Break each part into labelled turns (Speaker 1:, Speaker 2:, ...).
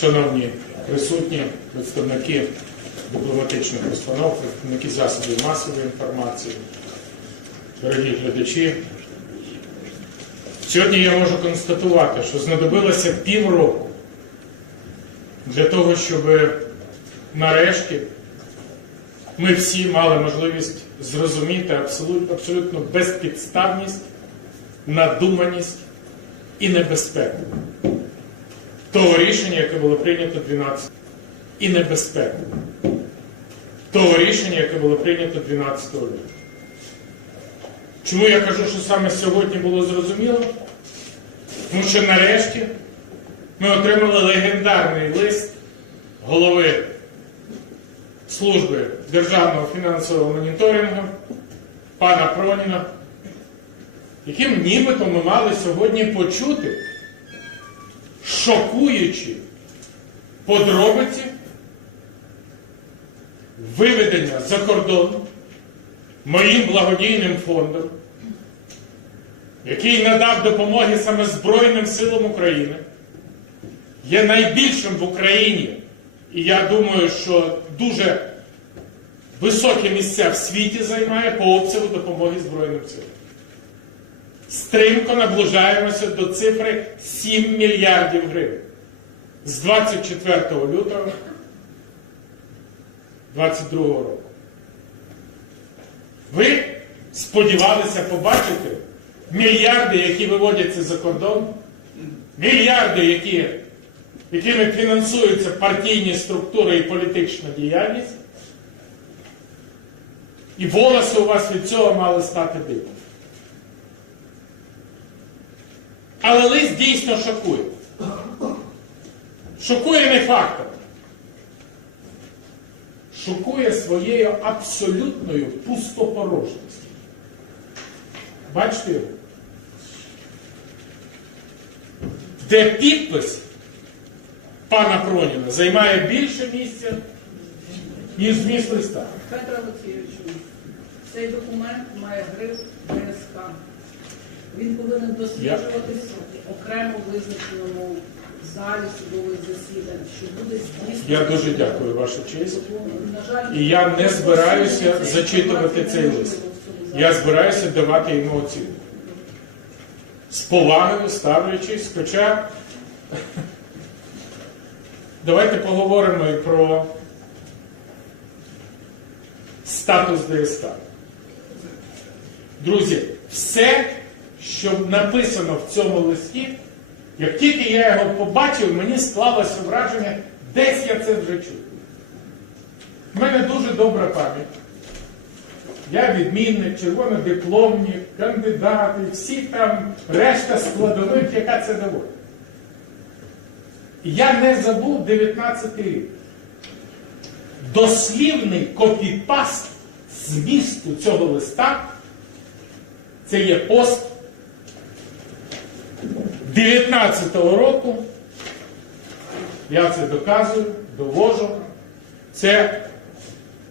Speaker 1: Шановні присутні, представники дипломатичних установ, представники засобів масової інформації, дорогі глядачі. Сьогодні я можу констатувати, що знадобилося півроку для того, щоб нарешті ми всі мали можливість зрозуміти абсолютно, безпідставність, надуманість і небезпеку того рішення, яке було прийнято 12 і небезпеку того рішення, яке було прийнято 12 лютого. Чому я кажу, що саме сьогодні було зрозуміло? Тому що нарешті ми отримали легендарний лист голови служби державного фінансового моніторингу пана Проніна, яким нібито ми мали сьогодні почути шокуючі подробиці виведення за кордон моїм благодійним фондом, який надав допомоги саме Збройним силам України, є найбільшим в Україні, і я думаю, що дуже високі місця в світі займає по обсягу допомоги Збройним силам. Стримко наближаємося до цифри 7 мільярдів гривень з 24 лютого 2022 року. Ви сподівалися побачити мільярди, які виводяться за кордон, мільярди, які, якими фінансуються партійні структури і політична діяльність. І волоси у вас від цього мали стати дибом. Але лист дійсно шокує. Шокує не фактом. Шокує своєю абсолютною пустопорожністю. Бачите його? Де підпис пана Проніна займає більше місця, ніж зміст листа.
Speaker 2: Петро Олексійовичу, цей документ має гриф ДСК. Він повинен досліджуватися в окремо визначеному залі судових засідань, що буде здійснено.
Speaker 1: Я дуже дякую, ваша честь.
Speaker 2: На жаль,
Speaker 1: І я не збираюся зачитувати цей лист. Я збираюся давати йому оцінку. З повагою ставлячись, хоча давайте поговоримо і про статус ДСК. Друзі, все, що написано в цьому листі, як тільки я його побачив, мені склалося враження, десь я це вже чув. У мене дуже добра пам'ять. Я відмінник, червонодипломник, кандидати, всі там решта складових, яка це доводить. Я не забув 19 рік. Дослівний копіпаст змісту цього листа це є пост 19-го року. Я це доказую, довожу. Це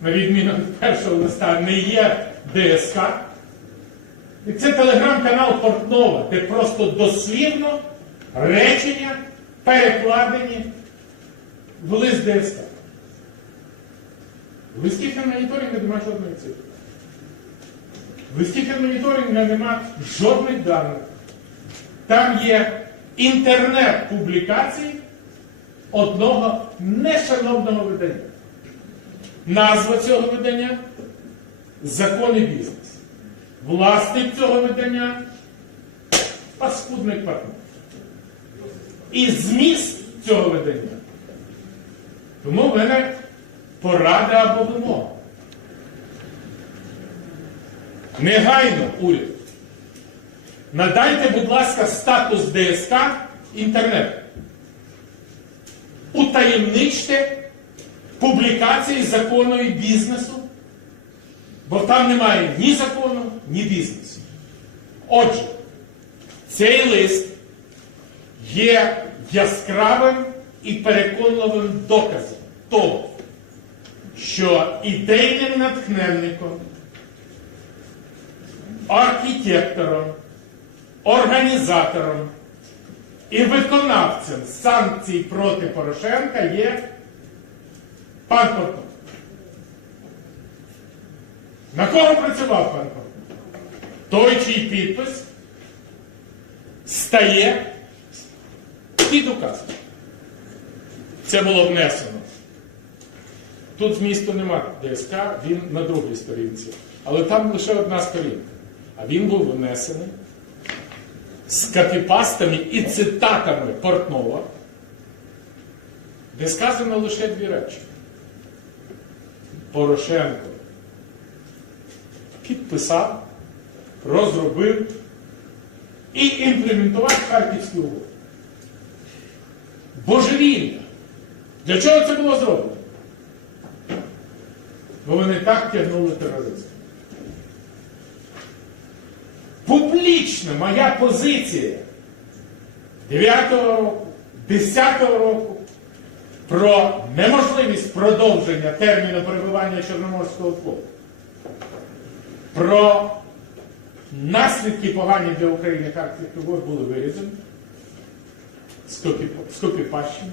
Speaker 1: на відміну від першого листа, не є ДСК. І це телеграм-канал Портнова, де просто дослівно речення перекладені в лист ДСК. В листі фінмоніторингу немає жодної цифри. В листі фінмоніторингу немає жодних даних. Там є інтернет-публікації одного нешановного видання. Назва цього видання Закон бізнес. Власник цього видання паскудний партнер. І зміст цього видання. Тому в мене порада або вимога. Негайно, уряд. Надайте, будь ласка, статус ДСК інтернету. Утаємничте публікації закону і бізнесу, бо там немає ні закону, ні бізнесу. Отже, цей лист є яскравим і переконливим доказом того, що ідейним натхненником, архітектором, організатором І виконавцем санкцій проти Порошенка є пан Портнов. На кого працював пан Портнов? Той, чий підпис стає під указ. Це було внесено. Тут змісту нема ДСК, він на другій сторінці. Але там лише одна сторінка. А він був внесений з копіпастами і цитатами Портнова, де сказано лише дві речі. Порошенко підписав, розробив і імплементував Харківську угоду. Божевільно. Для чого це було зроблено? Бо вони так тягнули терористів. Публічно моя позиція. 9-го року, 10-го року про неможливість продовження терміну перебування Чорноморського флоту, про наслідки погані для України Харківських угод були вирізані, скопіпащені,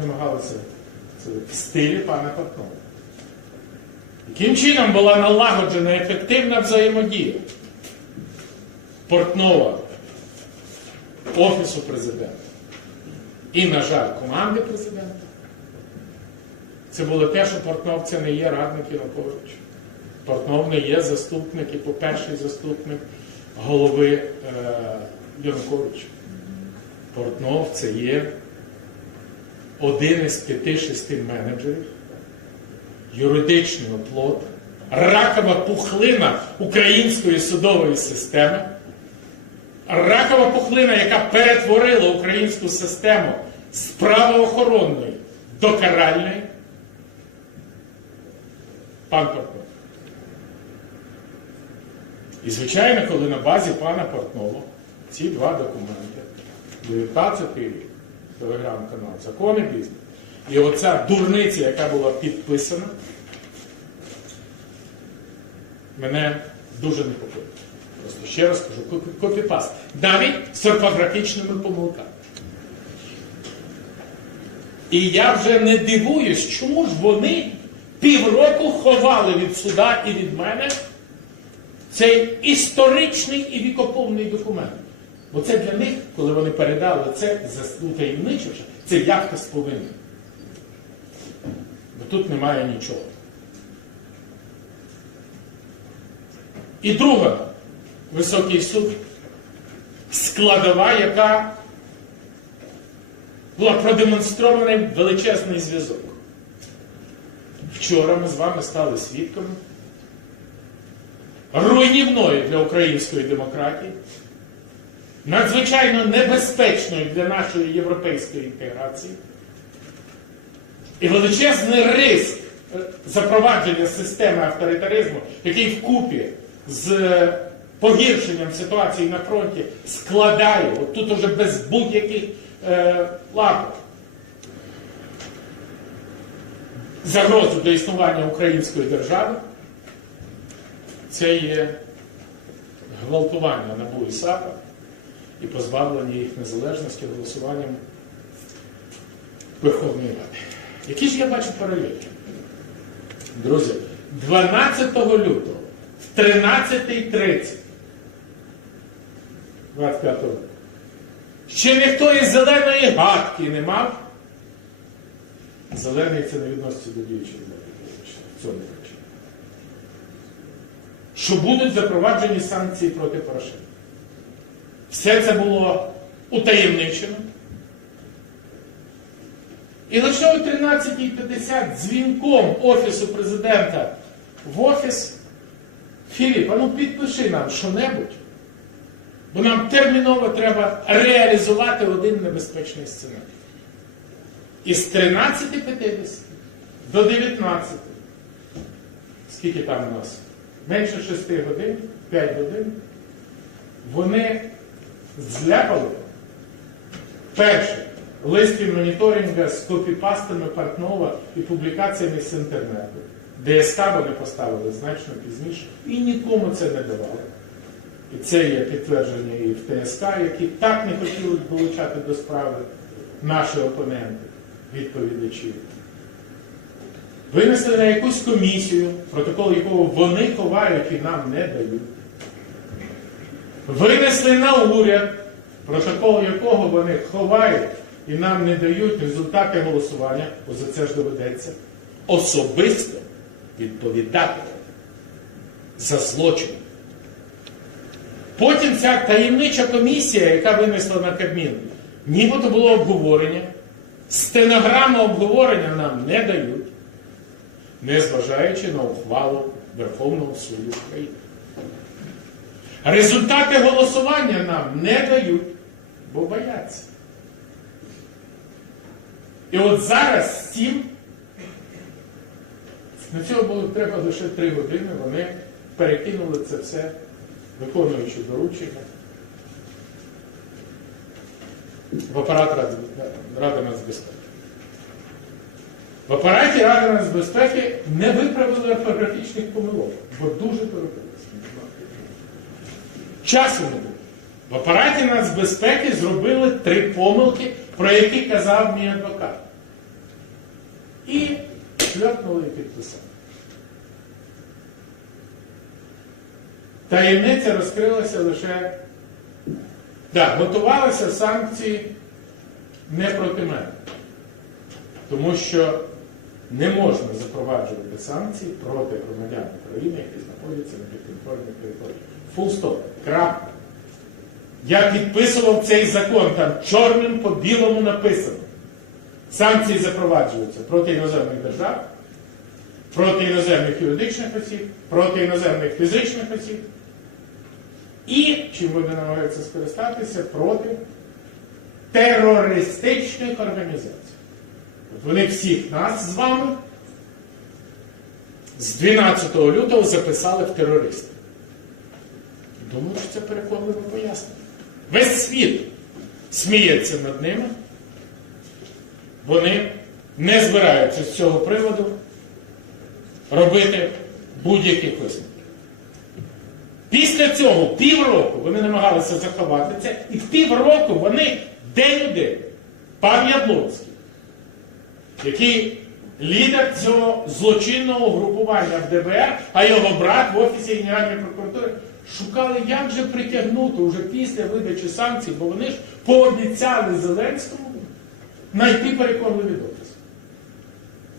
Speaker 1: намагалися це в стилі пана Портнова. Яким чином була налагоджена ефективна взаємодія Портнова, Офісу президента і, на жаль, команди президента? Це було те, що Портнов це не є радник Януковича. Портнов не є заступник і по перший заступник голови е, Януковича. Портнов це є один із п'яти-шести менеджерів юридичний оплот, ракова пухлина української судової системи, ракова пухлина, яка перетворила українську систему з правоохоронної до каральної. Пан Портнов. І, звичайно, коли на базі пана Портнова ці два документи, 19-й телеграм-канал, закони бізнес, і оця дурниця, яка була підписана, мене дуже непокоїть. Просто ще раз кажу, копі- копіпаст. Навіть з орфографічними помилками. І я вже не дивуюсь, чому ж вони півроку ховали від суда і від мене цей історичний і вікоповний документ. Бо це для них, коли вони передали це, утаємничивши, це хтось повинен. Бо тут немає нічого. І друга, високий суд, складова, яка була продемонстрований величезний зв'язок. Вчора ми з вами стали свідками руйнівної для української демократії, надзвичайно небезпечної для нашої європейської інтеграції. І величезний риск е, запровадження системи авторитаризму, який вкупі з е, погіршенням ситуації на фронті складає, от тут уже без будь-яких е, лапок, загрозу для існування української держави, це є гвалтування НАБУ і САПа і позбавлення їх незалежності голосуванням Верховної Ради. Які ж я бачу паралелі? Друзі, 12 лютого в 13.30 25 року. Ще ніхто із зеленої гадки не мав. Зелений це не відноситься до діючої влади. Що будуть запроваджені санкції проти Порошенка. Все це було утаємничено. І лише о 13.50 дзвінком Офісу президента в офіс Філіп, а ну підпиши нам що-небудь, бо нам терміново треба реалізувати один небезпечний сценарій. Із 13.50 до 19. Скільки там у нас? Менше 6 годин, 5 годин. Вони зляпали перше листів моніторинга з копіпастами Портнова і публікаціями з інтернету. ДСК вони поставили значно пізніше і нікому це не давали. І це є підтвердження і в ТСК, які так не хотіли долучати до справи наші опоненти, відповідачі. Винесли на якусь комісію, протокол якого вони ховають і нам не дають. Винесли на уряд, протокол якого вони ховають і нам не дають результати голосування, бо за це ж доведеться особисто відповідати за злочин. Потім ця таємнича комісія, яка винесла на Кабмін, нібито було обговорення, стенограму обговорення нам не дають, незважаючи на ухвалу Верховного суду України. Результати голосування нам не дають, бо бояться. І от зараз з на цього було треба лише три години, вони перекинули це все, виконуючи доручення. В апарат Ради, нацбезпеки. В апараті Ради нацбезпеки не виправили орфографічних помилок, бо дуже торопилися. Часу не було. В апараті нацбезпеки зробили три помилки, про які казав мій адвокат. І шльопнули і підписали. Таємниця розкрилася лише. Так, готувалися санкції не проти мене. Тому що не можна запроваджувати санкції проти громадян України, які знаходяться на підконтрольній території. Фул стоп. Крапка. Я підписував цей закон, там чорним по білому написано. Санкції запроваджуються проти іноземних держав, проти іноземних юридичних осіб, проти іноземних фізичних осіб. І, чим вони намагаються скористатися, проти терористичних організацій. От вони всіх нас з вами з 12 лютого записали в терористи. Думаю, що це переконливо пояснення. Весь світ сміється над ними. Вони не збираються з цього приводу робити будь-яких висновків. Після цього півроку вони намагалися заховати це, і півроку вони у день, пан Яблонський, який лідер цього злочинного групування в ДБР, а його брат в Офісі Генеральної прокуратури, шукали, як же притягнути вже після видачі санкцій, бо вони ж пообіцяли Зеленському знайти переконливі докази.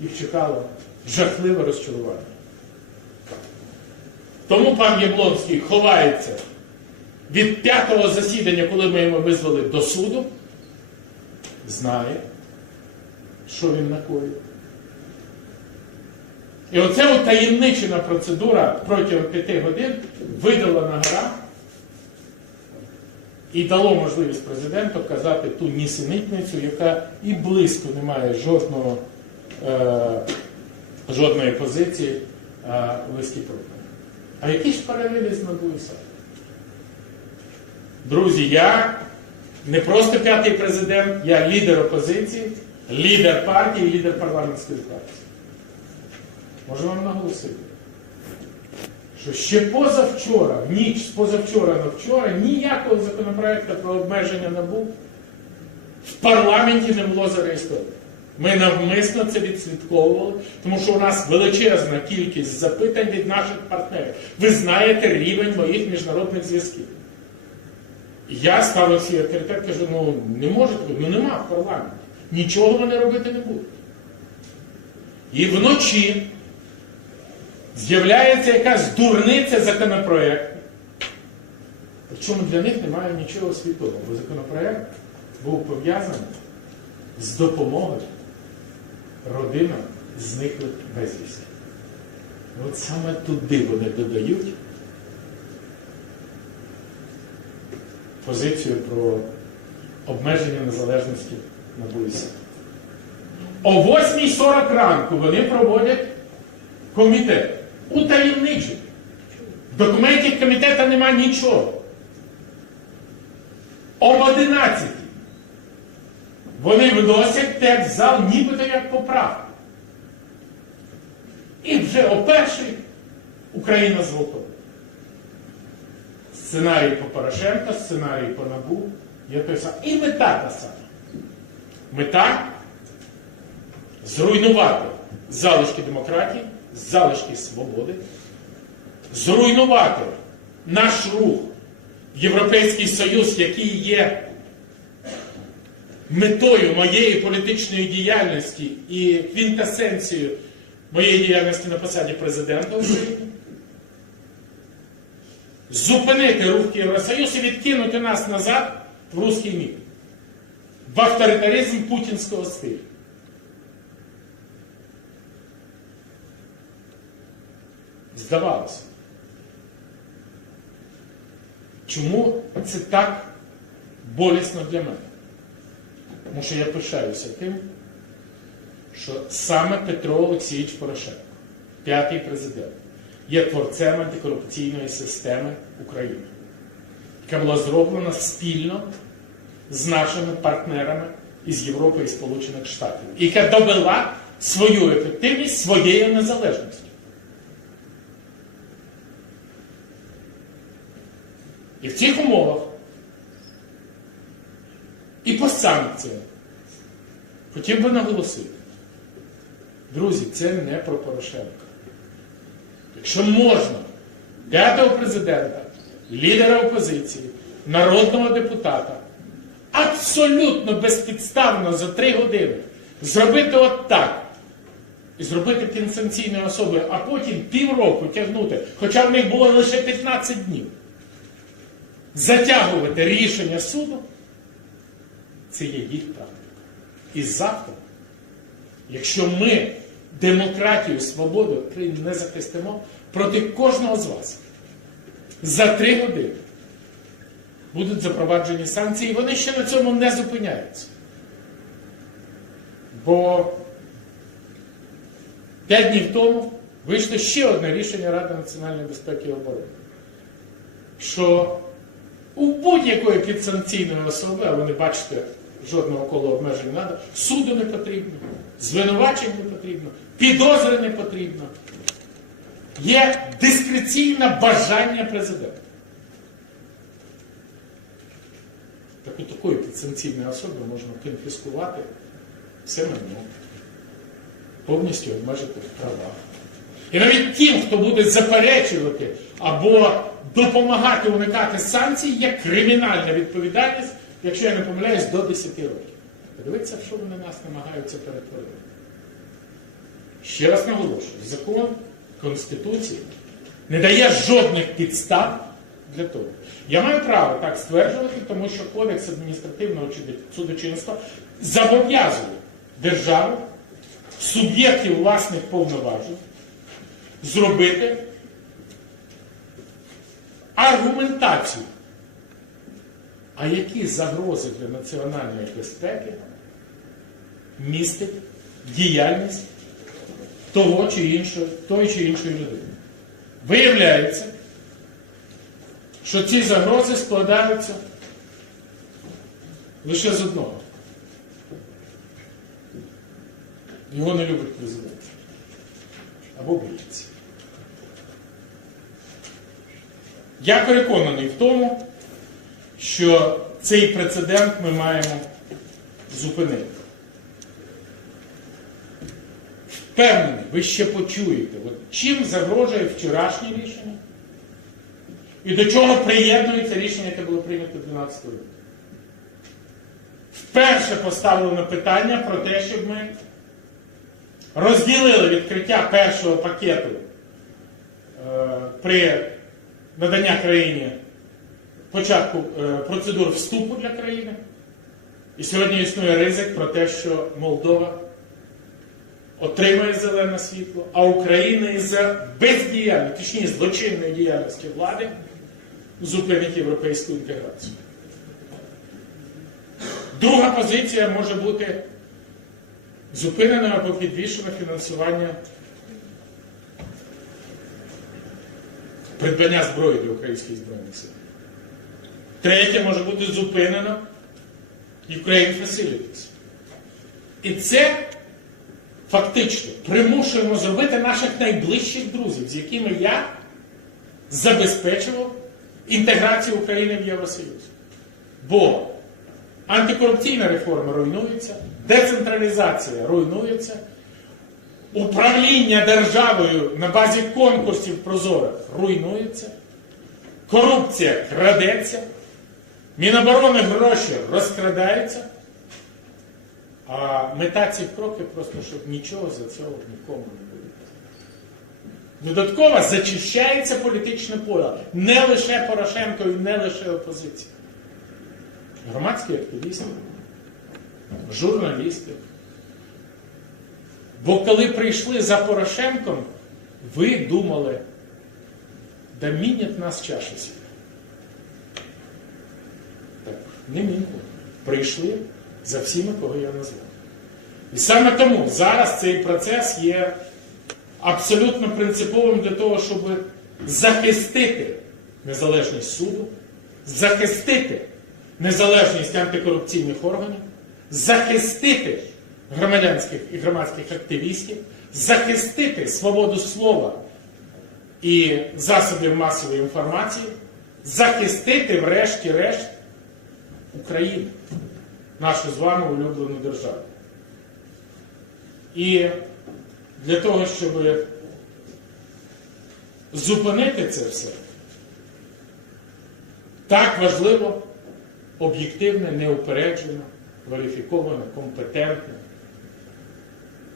Speaker 1: Їх чекало жахливе розчарування. Тому пан Яблонський ховається від п'ятого засідання, коли ми його визвали до суду, знає, що він накоїв. І оця от таємничена процедура протягом п'яти годин видала на гора і дало можливість президенту казати ту нісенітницю, яка і близько не має жодного, е, жодної позиції е, в листі проти. А які ж паралелі з НАБУ? Друзі, я не просто п'ятий президент, я лідер опозиції, лідер партії, лідер парламентської партії. Можу вам наголосити, що ще позавчора, в ніч позавчора на вчора, ніякого законопроекту про обмеження НАБУ в парламенті не було зареєстровано. Ми навмисно це відслідковували, тому що у нас величезна кількість запитань від наших партнерів. Ви знаєте рівень моїх міжнародних зв'язків. Я ставив свій авторитет, кажу, ну не може такого, ну нема в парламенті. Нічого вони робити не будуть. І вночі з'являється якась дурниця законопроекту. Причому для них немає нічого світового, бо законопроект був пов'язаний з допомогою родинам зниклих безвісти. От саме туди вони додають позицію про обмеження незалежності на БУСі. О 8.40 ранку вони проводять комітет. Утаємничений. В документі комітету немає нічого. Об 11 вони вносять текст зал нібито як поправку. І вже о першій Україна зготова. Сценарій по Порошенко, сценарій по НАБУ є той самий. І мета та сама. Мета зруйнувати залишки демократії, залишки свободи, зруйнувати наш рух Європейський Союз, який є метою моєї політичної діяльності і квінтесенцією моєї діяльності на посаді президента України. Зупинити рух Євросоюз і відкинути нас назад в русський мір. В авторитаризм путінського стилю. Здавалося. Чому це так болісно для мене? Тому що я пишаюся тим, що саме Петро Олексійович Порошенко, п'ятий президент, є творцем антикорупційної системи України, яка була зроблена спільно з нашими партнерами із Європи і Сполучених Штатів, яка довела свою ефективність своєю незалежністю. І в цих умовах по хотів би наголосити, друзі, це не про Порошенка. Якщо можна п'ятого президента, лідера опозиції, народного депутата абсолютно безпідставно за три години зробити от так і зробити кінсенційною особою, а потім півроку тягнути, хоча в них було лише 15 днів затягувати рішення суду, це є їх практика. І завтра, якщо ми демократію, свободу не захистимо, проти кожного з вас за три години будуть запроваджені санкції, і вони ще на цьому не зупиняються. Бо п'ять днів тому вийшло ще одне рішення Ради національної безпеки і оборони, що у будь-якої підсанкційної особи, а ви не бачите жодного кола обмежень не треба, суду не потрібно, звинувачень не потрібно, підозри не потрібно. Є дискреційне бажання президента. Так у такої підсанкційної особи можна конфіскувати все майно, повністю обмежити в правах. І навіть тим, хто буде заперечувати або допомагати уникати санкцій, є кримінальна відповідальність, якщо я не помиляюсь, до 10 років. Подивіться, що вони нас намагаються перетворити. Ще раз наголошую, закон Конституції не дає жодних підстав для того. Я маю право так стверджувати, тому що Кодекс адміністративного судочинства зобов'язує державу суб'єктів власних повноважень зробити аргументацію. А які загрози для національної безпеки містить діяльність того чи іншої, тої чи іншої людини? Виявляється, що ці загрози складаються лише з одного. Його не любить президент. Або боїться. Я переконаний в тому, що цей прецедент ми маємо зупинити. Впевнений, ви ще почуєте, от чим загрожує вчорашнє рішення і до чого приєднується рішення, яке було прийнято 12 лютого. Вперше поставлено питання про те, щоб ми розділили відкриття першого пакету е, при надання країні початку е, процедур вступу для країни. І сьогодні існує ризик про те, що Молдова отримає зелене світло, а Україна із-за бездіяльності, точніше злочинної діяльності влади зупинить європейську інтеграцію. Друга позиція може бути зупинено або підвішено фінансування придбання зброї для українських збройних сил. Третє може бути зупинено Ukraine Facilities. І це фактично примушуємо зробити наших найближчих друзів, з якими я забезпечував інтеграції України в Євросоюз. Бо антикорупційна реформа руйнується, децентралізація руйнується, управління державою на базі конкурсів прозорих руйнується, корупція крадеться, Міноборони гроші розкрадаються. А мета цих кроків просто, щоб нічого за цього нікому не було. Додатково зачищається політичне поле. Не лише Порошенко і не лише опозиція. Громадські активісти, журналісти. Бо коли прийшли за Порошенком, ви думали, да мінять нас чаша світу. Так, не міняли. Прийшли за всіми, кого я назвав. І саме тому зараз цей процес є абсолютно принциповим для того, щоб захистити незалежність суду, захистити незалежність антикорупційних органів, захистити громадянських і громадських активістів, захистити свободу слова і засобів масової інформації, захистити, врешті-решт, Україну, нашу з вами улюблену державу. І для того, щоб зупинити це все, так важливо об'єктивне, неупереджене, верифіковане, компетентне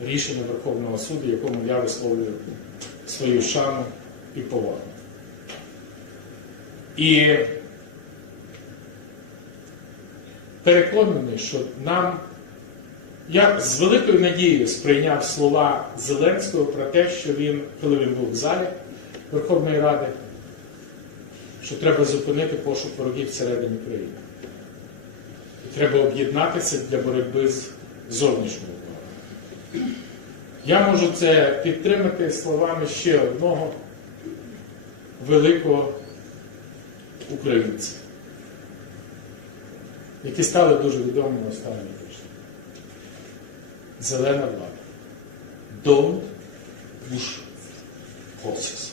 Speaker 1: рішення Верховного суду, якому я висловлюю свою шану і повагу. І переконаний, що нам я з великою надією сприйняв слова Зеленського про те, що він, коли він був в залі Верховної Ради, що треба зупинити пошук ворогів всередині країни. І треба об'єднатися для боротьби з зовнішньою ворогом. Я можу це підтримати словами ще одного великого українця, які стали дуже відомими останні тижні. Зелена влада. Don't push horses.